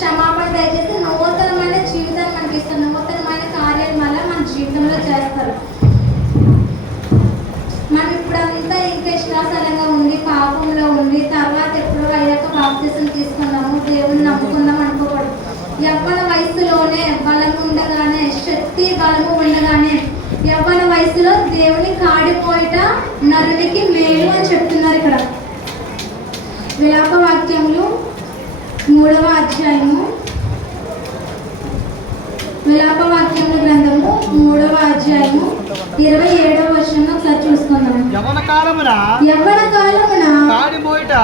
క్షమాపణ దయచేసి నూతనమైన జీవితాన్ని మనకి ఇస్తారు. నూతనమైన కార్యాలు మళ్ళీ మన జీవితంలో చేస్తారు. మనం ఇప్పుడంతా ఇంకా ఇష్టాసలంగా ఉండి పాపంలో ఉండి తర్వాత ఎప్పుడు అయ్యాక బాప్తిసం తీసుకున్నాము దేవుని నమ్ముకుందాం అనుకోకూడదు. యవ్వన వయసులోనే బలం ఉండగానే శక్తి బలము ఉండగానే యవ్వన వయసులో దేవుని కాడిపోయిట నరునికి మేలు అని చెప్తున్నారు ఇక్కడ. విలాప వాక్యములు 3వ అధ్యాయము, విలాప వాక్యముల గ్రంథము 3వ అధ్యాయము 27వ వచనం ఒకసారి చూసుకుందాం. యవ్వన కాలమున కాడిమోయుట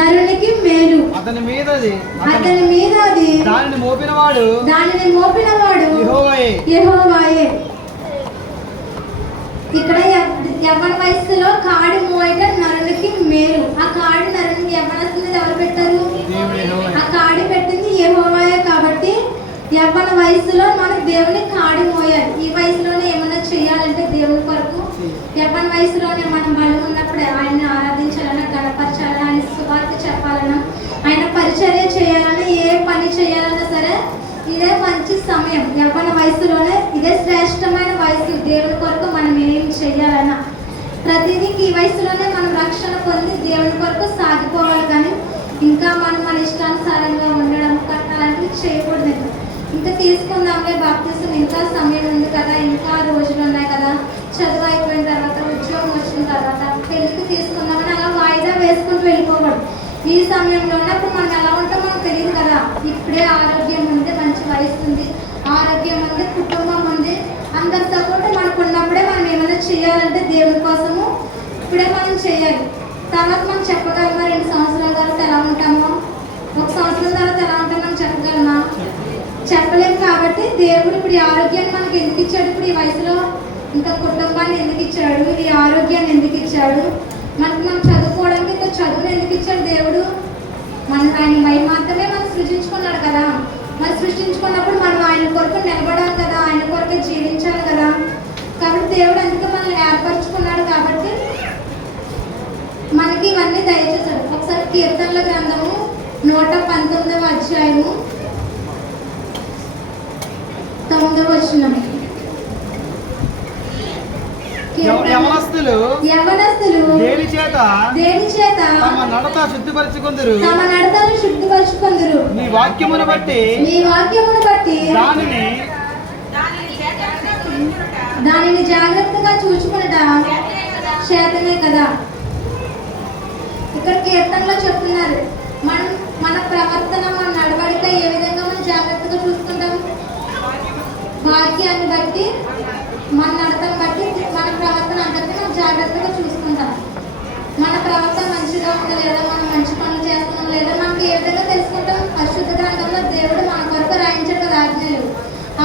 నరునికి మేలు అతని మీదది దానిని మోపినవాడు యెహోవాయే. ఇక్కడ యవ్వన వయస్సులో కాడి మోయట నరునికి మేలు. ఆ కాడి నరునికి యవ్వనస్తుని ఎవరు పెట్టారు? ఆ కాడి పెట్టింది యెహోవాయే. కాబట్టి యవ్వన వయసులో మనం దేవుని కాడి మోయాలి. ఈ వయసులోనే ఏమన్నా చేయాలంటే దేవుని కొరకు యవ్వన వయసులోనే మనం బలం ఉన్నప్పుడే ఆయన్ని ఆరాధించాలన్నా, గణపరచాలన్నా, ఆయన సువార్త చెప్పాలన్నా, ఆయన పరిచర్య చేయాలన్నా, ఏ పని చేయాలన్నా సరే ఇదే మంచి సమయం. యవ్వన వయసులోనే ఇదే శ్రేష్టమైన వయసు. దేవుని కొరకు మనం ఏం చేయాలన్నా ప్రతిదీ ఈ వయసులోనే మనం రక్షణ పొంది దేవుని కొరకు సాగిపోవాలి. కానీ ఇంకా మనం మన ఇష్టానుసారంగా ఉండడం అలాంటివి చేయకూడదు. ఇంకా తీసుకుందాంలే బాప్తిసం, ఇంకా సమయం ఉంది కదా, ఇంకా రోజులు ఉన్నాయి కదా, చదువు అయిపోయిన తర్వాత ఉద్యోగం వచ్చిన తర్వాత పెళ్ళికి తీసుకుందామని అలా వాయిదా వేసుకుంటూ వెళ్ళిపోకూడదు. ఈ సమయంలో ఉన్నప్పుడు మనం ఎలా ఉంటామో మనకు తెలియదు కదా. ఇప్పుడే ఆరోగ్యం ఉంది, మంచి వయసు ఉంది, ఆరోగ్యం ఉంది, కుటుంబం ఉంది, అందరి సపోర్ట్ మనకు ఉన్నప్పుడే మనం ఏమైనా చేయాలంటే దేవుని కోసము ఇప్పుడే మనం చేయాలి. తర్వాత మనం చెప్పగలమా 2 సంవత్సరాల తర్వాత ఎలా ఉంటామో, 1 సంవత్సరం తర్వాత ఎలా ఉంటామో మనం చెప్పగలమా? చెప్పలేము. కాబట్టి దేవుడు ఇప్పుడు ఈ ఆరోగ్యాన్ని మనకి ఎందుకు ఇచ్చాడు? ఇప్పుడు ఈ వయసులో ఇంకా కుటుంబాన్ని ఎందుకు ఇచ్చాడు? ఈ ఆరోగ్యాన్ని ఎందుకు ఇచ్చాడు? మనకు మనం చదువుకోవడానికి ఇంకా చదువుని ఎందుకు ఇచ్చాడు దేవుడు? ఆయన మాత్రమే మనం సృష్టించుకున్నాడు కదా. మరి సృష్టించుకున్నప్పుడు మనం ఆయన కొరకు నిలబడాలి కదా, ఆయన కొరకే జీవించాలి కదా. కాబట్టి దేవుడు అందుకే మనల్ని ఏర్పరచుకున్నాడు. కాబట్టి మనకి ఇవన్నీ దయచేశాడు. ఒకసారి కీర్తనల గ్రంథము 119వ అధ్యాయము 9వ వచనం. యవనస్తులు దేని చేత తమ నడత శుద్ధిపరచుకొందురు. నీ వాక్యమును బట్టి దానిని జాగ్రత్తగా చూచుకునుట చేతనే కదా. ఇక్కడ కీర్తనలో చెప్తున్నారు మన ప్రవర్తన, మన నడవడిక ఏ విధంగా మనం జాగ్రత్తగా చూసుకుంటాం? వాక్యాన్ని బట్టి, మన నడతను బట్టి, మన ప్రవర్తన అంతటి మనం జాగ్రత్తగా చూసుకుంటాం. మన ప్రవర్తన మంచిగా ఉందా లేదా, మనం మంచి పనులు చేస్తున్నాం లేదా, మనకి ఏ విధంగా తెలుసుకుంటాం? పరిశుద్ధ గ్రంథంలో దేవుడు మన కొరకు రాయించాడు కదా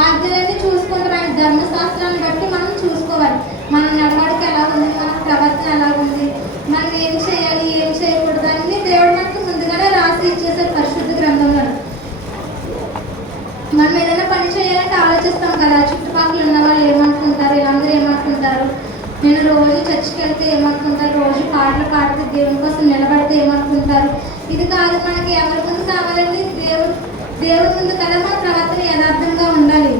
ఆజ్ఞలన్నీ చూసుకుంటాం. ఆయన ధర్మశాస్త్రాన్ని బట్టి మనం చూసుకోవాలి. మన నడవడిక ఎలా ఉంది, మన ప్రవర్తన ఎలా ఉంది, మనం ఏం చేయాలి, ఏం చేయకూడదు అన్ని దేవుడు మనకి ముందుగానే రాసి ఇచ్చేసారు పరిశుద్ధ గ్రంథంలో. మనం ఏదైనా పని చేయాలంటే ఆలోచిస్తాం కదా, చుట్టుపక్కల ఉన్న వాళ్ళు ఏమనుకుంటారు, వీళ్ళందరూ ఏమనుకుంటారు, నేను రోజు చర్చికి వెళ్తే ఏమనుకుంటారు, రోజు పాటలు పాడితే దేవుని కోసం నిలబడితే ఏమనుకుంటారు. ఇది కాదు, మనకి ఎవరి ముందు కావాలండి? దేవుడి ముందు కదా మన ప్రవర్తన యథార్థంగా ఉండాలి.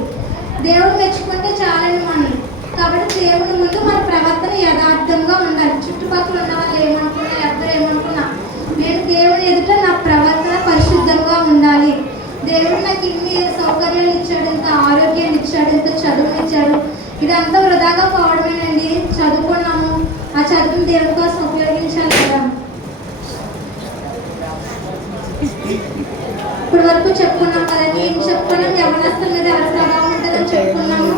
దేవుడు మెచ్చుకుంటే చాలండి మనం. కాబట్టి దేవుడి ముందు మన ప్రవర్తన యథార్థంగా ఉండాలి. చుట్టుపక్కల ఉన్న వాళ్ళు ఏమనుకున్నా, ఎవరు ఏమనుకున్నా, నేను దేవుని ఎదుట నా ప్రవర్తన పరిశుద్ధంగా ఉండాలి. దేవుడు నాకు ఇన్ని సౌకర్యాలు ఇచ్చాడు, ఇంత ఆరోగ్యాన్ని ఇచ్చాడు, ఇంత చదువుని ఇచ్చాడు, ఇదంతా వృధాగా పోవడమేనండి. చదువుకున్నాము, ఆ చదువుని దేవుడి కోసం ఉపయోగించాలి కదా. ఇప్పుడు వరకు చెప్పుకున్నాం కదండి, ఏం చెప్పుకున్నాం? యవనస్తుల మీద ఎవరి ప్రభావం ఉంటుందని చెప్పుకున్నాము?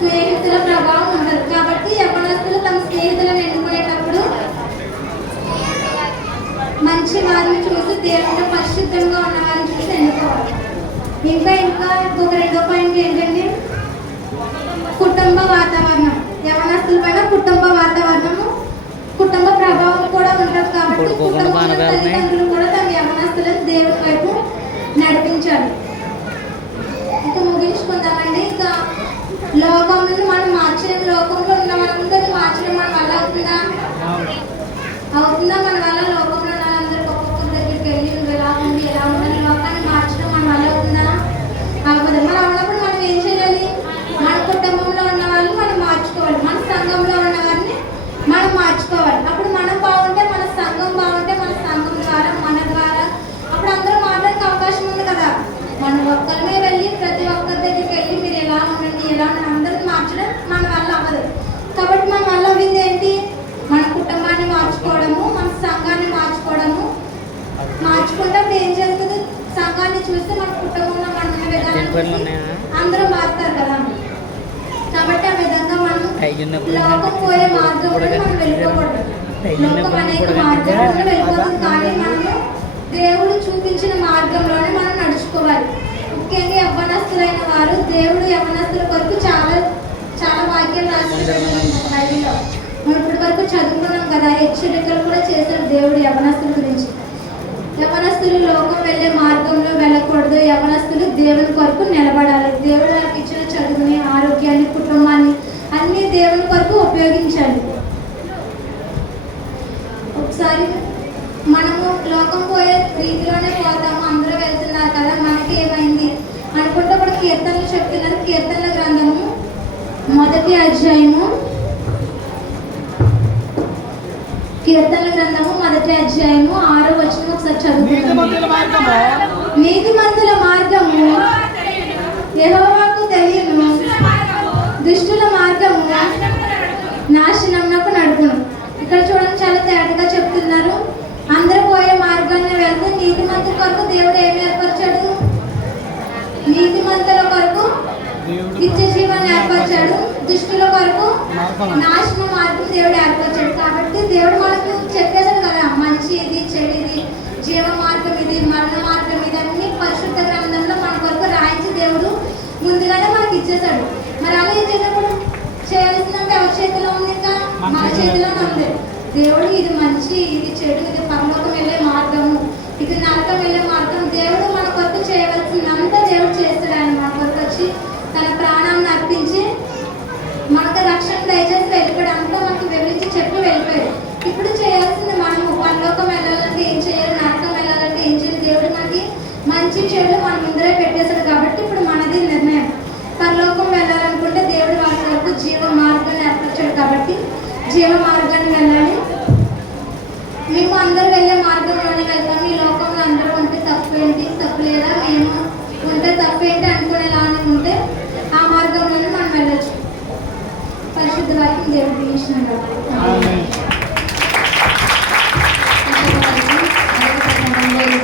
స్నేహితుల ప్రభావం ఉంటుంది. కాబట్టి యవనస్తులు తమ స్నేహితులను ఎన్నుకునేటప్పుడు మంచి వారిని చూసి, దేవుడు పరిశుద్ధంగా ఉన్న వారిని చూసి ఎన్నుకోవాలి. ఇంకా ఒక 2వ పాయింట్ ఏంటండి? కుటుంబ వాతావరణం. యవనస్తుల పైన కుటుంబ వాతావరణము, కుటుంబ ప్రభావం కూడా ఉంటుంది. కాబట్టి కుటుంబంలో తల్లిదండ్రులు కూడా తమ యవనస్తులను దేవుడి వైపు నడిపించాలి. ఇంకా ముగించుకుందామండి. ఇంకా లోకంలో మనం మార్చలేము. లోకంలో ఉన్న వాళ్ళందరినీ మార్చడం మన వల్ల అవుతుందా? మన వల్ల లోకంలో ఉన్న వాళ్ళందరికీ ఒక్కొక్కరి దగ్గరికి వెళ్ళి చూస్తే మన కుటుంబంలో మనం ఉన్న విధానం అందరూ మారుతారు కదా. కాబట్టి ఆ విధంగా మనం లోకం పోయే మార్గంలో మనం వెళ్ళిపోకూడదు. లోకం అనేక మార్గంలో వెళ్ళిపోతుంది, కానీ మనము దేవుడు చూపించిన మార్గంలోనే మనం నడుచుకోవాలి. ముఖ్యంగా యవ్వనస్తులైన వారు దేవుడు యవ్వనస్తుల కొరకు చాలా చాలా వాక్యాలు రాసిన బైబిల్లో మనం ఇప్పటి వరకు చదువుకున్నాం కదా. హెచ్చరికలు కూడా చేశారు దేవుడు యవ్వనస్తుల గురించి. యవ్వనస్తులు లోకం వెళ్ళే మార్గంలో వెళ్ళకూడదు. యవ్వనస్తులు దేవుని కొరకు నిలబడాలి. దేవుడు వారికి ఇచ్చిన చదువుని, ఆరోగ్యాన్ని, కుటుంబాన్ని అన్ని దేవుని కొరకు ఉపయోగించాలి. ఒకసారి మనము లోకం పోయే రీతిలోనే పోతాము, అందరూ వెళ్తున్నారు కదా, మనకి ఏమైంది అనుకుంటే ఇప్పుడు కీర్తనలు చెప్తున్నారు. కీర్తనల గ్రంథము 1వ అధ్యాయము, కీర్తనల గ్రంథము 1వ అధ్యాయము 6వ వచనం ఒకసారి చదువుకుందాం. నీతిమంతుల మార్గము యెహోవాకు తెలియను, దుష్టుల మార్గము నాశనమునకు నడుపును. ఇక్కడ చూడండి, చాలా తేటగా చెప్తున్నారు. అందరూ పోయే మార్గాన్ని వెళ్తే నీతిమంతుల కొరకు దేవుడు ఏమి ఏర్పరిచాడు? నీతిమంతుల కొరకు నిత్య జీవాన్ని ఏర్పరిచాడు, దుష్టుల కొరకు నాశన మార్గం దేవుడు ఏర్పరిచాడు. కాబట్టి దేవుడు మనకు చెప్పేశాడు కదా, మంచి ఇది, చెడు ఇది, జీవ మార్గం ఇది, మరణ మార్గం ఇది, అన్ని పరిశుద్ధ గ్రంథంలో మన కొరకు రాయించి దేవుడు ముందుగానే మనకి ఇచ్చేశాడు. మరి అలా ఇచ్చేటప్పుడు చేయాల్సినంత ఎవరి చేతిలో ఉంది? ఇంకా మన చేతిలోనే ఉంది. దేవుడు ఇది మంచి, ఇది చెడు, ఇది పరలోకం వెళ్ళే మార్గము, ఇది నరకం వెళ్ళే మార్గం, దేవుడు మన కొరకు చేయవలసిందంతా దేవుడు చేస్తాడు. ఆయన మన కొరకు వచ్చి తన ప్రాణాన్ని అర్పించి మనకు రక్షణ దయచేసి వెళ్ళిపోయాడు. అంతా మనకు వివరించి చెప్పి వెళ్ళిపోయాడు. ఇప్పుడు చేయాల్సింది మనము పరలోకం వెళ్ళాలంటే ఏం చేయాలి, నరకం వెళ్ళాలంటే ఏం చేయాలి. దేవుడు మనకి మంచి చెడు మన ముందరే పెట్టేశాడు. కాబట్టి ఇప్పుడు మనది నిర్ణయం. పరలోకం వెళ్ళాలనుకుంటే దేవుడు వారి వరకు జీవ మార్గాన్ని ఏర్పరిచాడు. కాబట్టి జీవ మార్గాన్ని వెళ్ళాలి. మేము అందరూ వెళ్ళే మార్గంలోనే వెళ్తాం. ఈ లోకంలో అందరూ ఉంటే తప్పు ఏంటి, తప్పు లేదా, మేము ఉంటే తప్పు ఏంటి అనుకునేలా ఉంటే ఆ మార్గంలోనే మనం వెళ్ళొచ్చు. పరిశుద్ధ వాక్యం దేవుడు దీవించినాడు.